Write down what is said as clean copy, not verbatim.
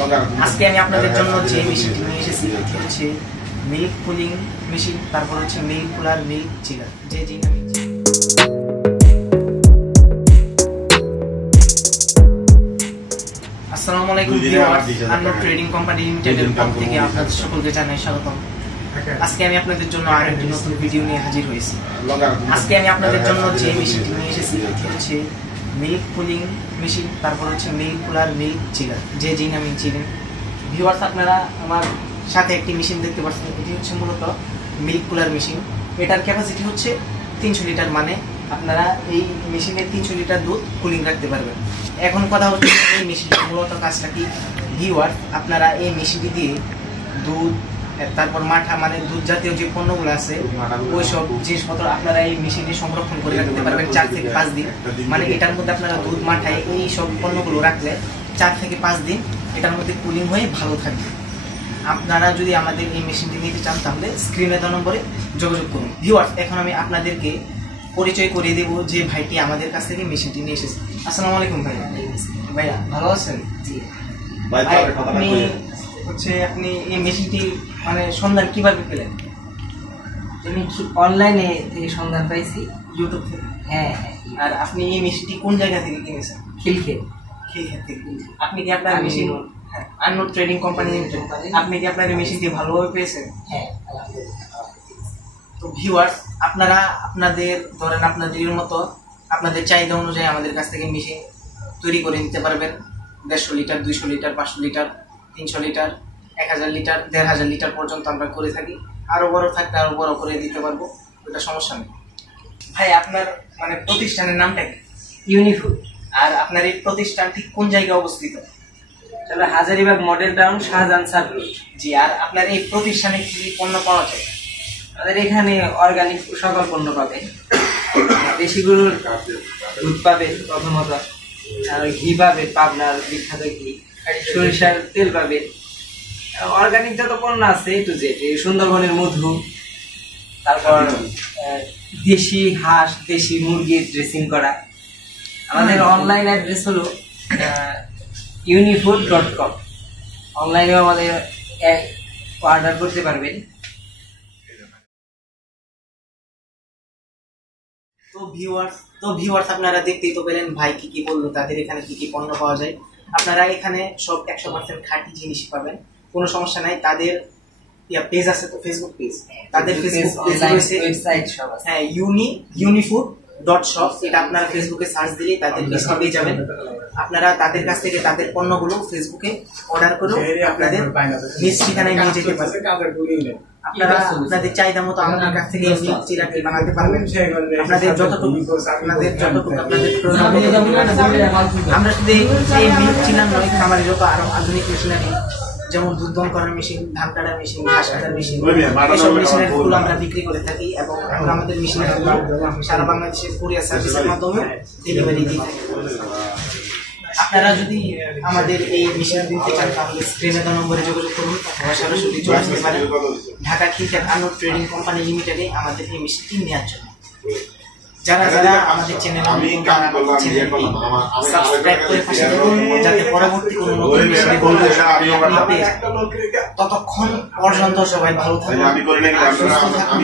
আজকে আমি আপনাদের জন্য যে মেশিনটি নিয়ে এসেছি এটি হচ্ছে মিল্ক কুলিং মেশিন, তারপর হচ্ছে মিল্ক কুলার, মিল্ক চিলার। আসসালামু আলাইকুম ভিউয়ার্স, আননোড ট্রেডিং কোম্পানি লিমিটেডের পক্ষ থেকে আপনাদের সকলকে জানাই স্বাগতম। আজকে আমি আপনাদের জন্য আরেকটি নতুন ভিডিও নিয়ে হাজির হয়েছি। আজকে আমি আপনাদের জন্য যে মেশিনটি নিয়ে এসেছি এটি হচ্ছে মিল্ক কুলিং মেশিন, তারপর হচ্ছে মিল্ক কুলার, মিল্ক চিলার, যে নামে চিনেন। ভিউয়ার্স, আপনারা আমার সাথে একটি মেশিন দেখতে পাচ্ছেন, এটি হচ্ছে মূলত মিল্ক কুলার মেশিন। এটার ক্যাপাসিটি হচ্ছে 300 লিটার, মানে আপনারা এই মেশিনে 300 লিটার দুধ কুলিং রাখতে পারবেন। এখন কথা হচ্ছে এই মেশিনটির মূলত কাজটা কি। ভিউয়ার্স, আপনারা এই মেশিনটি দিয়ে দুধ, তারপর মাঠা মানে দুধ জাতীয় যে পণ্যগুলো আছে ওই সব জিনিসপত্র আপনারা এই মেশিনে সংরক্ষণ করে রাখতে পারবেন 4 থেকে 5 দিন। মানে এটার মধ্যে আপনারা দুধ, মাঠায় এই সব পণ্যগুলো রাখলে 4 থেকে 5 দিন এটার মধ্যে কুলিং হয়ে ভালো থাকবে। আপনারা যদি আমাদের এই মেশিনটি নিতে চান তাহলে স্ক্রিনে দেওয়া নম্বরে যোগাযোগ করুন। ভিউয়ার্স, এখন আমি আপনাদেরকে পরিচয় করিয়ে দেবো যে ভাইটি আমাদের কাছ থেকে মেশিনটি নিয়ে এসেছে। আসসালামু আলাইকুম ভাইয়া। ভাইয়া ভালো আছেন? জি। আপনি এই মেশিনটি মানে সন্ধান কিভাবে পেলেন? আমি অনলাইনে থেকে সন্ধান পাইছি, ইউটিউব থেকে। হ্যাঁ। আর আপনি এই মেশিনটি কোন জায়গা থেকে কিনেছেন? খিলক্ষেত থেকে। আপনি কি আপনার মেশিন আননোড ট্রেডিং কোম্পানি, আপনি কি আপনার এই মেশিনটি ভালোভাবে পেয়েছেন? হ্যাঁ। তো ভিউয়ার্স, আপনারা আপনাদের ধরেন আপনাদের মতো আপনাদের চাহিদা অনুযায়ী আমাদের কাছ থেকে মেশিন তৈরি করে নিতে পারবেন। 150 litre, 200 litre, 500 litre, 300 litre, 1000 litre, 1500 litre পর্যন্ত আমরা করে থাকি। আরো বড় থাকলে আরো বড় করে দিতে পারবো, ওটা সমস্যা নেই। ভাই, আপনার মানে প্রতিষ্ঠানের নামটা কি? ইউনিফুড। আর আপনার এই প্রতিষ্ঠানটি কোন জায়গায় অবস্থিত? Hazaribagh model town, Shahjahan circle. জি। আর আপনার এই প্রতিষ্ঠানে কি পণ্য পাওয়া যায়? আমাদের এখানে অর্গানিক সকল পণ্য পাবে, দেশি গরুর দুধ পাবে প্রথমত, আর ঘি পাবে, পাবনার বিখ্যাত ঘি, সরিষার তেল পাবে, অর্গানিক যত পণ্য আছে টু জেড, সুন্দরবনের মধু, তারপর দেশি হাঁস, দেশি মুরগির ড্রেসিং করা। আমাদের অনলাইন অ্যাড্রেস হলো unifood.com। অনলাইনেও আমাদের অর্ডার করতে পারবেন। তো ভিউয়ার্স, আপনারা দেখতেই তো পেলেন ভাই কি বললো, তাদের এখানে কি পণ্য পাওয়া যায়। আপনারা এখানে সব 100% খাঁটি জিনিস পাবেন, কোনো সমস্যা নাই। তাদের পেজ আছে, তো ফেসবুক পেজ, তাদের ফেসবুক পেজ রয়েছে, ওয়েবসাইট সব আছে। হ্যাঁ, unifood.shop। এটা আপনারা ফেসবুকে সার্চ দিলেই তাদের পেজটা পেয়ে যাবেন। আপনারা তাদের কাছ থেকে তাদের পণ্যগুলো ফেসবুকে অর্ডার করে আপনাদের নিজ ঠিকানায় নিয়ে যেতে পারবেন। আপনারা আপনাদের চাহিদা মতো আমাদের কাছ থেকে মিল্ক চিলারটি বানাতে পারবেন। আপনাদের যতটুকু আপনাদের প্রয়োজন। আমরা শুধু এই মিল্ক চিলার নয়, খামারের যত আরো আধুনিক মেশিনারি, যেমন দুধ দহন করার মেশিন, ধান কাটার মেশিন, ঘাস কাটার মেশিন, এসব মেশিনারি গুলো আমরা বিক্রি করে থাকি এবং আমরা আমাদের মেশিনারি গুলো সারা বাংলাদেশের কুরিয়ার সার্ভিসের মাধ্যমে ডেলিভারি দিয়ে থাকি। আপনারা যদি আমাদের এই মেশিন নিতে চান তাহলে স্ক্রিনে দেওয়া নম্বরে যোগাযোগ করুন অথবা সরাসরি চলে আসতে পারেন ঢাকা খিলক্ষেত আননোড ট্রেডিং কোম্পানি লিমিটেডে আমাদের এই মেশিনটি নেওয়ার জন্য। যারা আমাদের চ্যানেল সাবস্ক্রাইব করে পাশে থাকুন, যাতে পরবর্তী কোনো নতুন মেশিনের ভিডিও আপনি পেয়ে যান। ততক্ষণ পর্যন্ত সবাই ভালো থাকুন, সুস্থ থাকুন।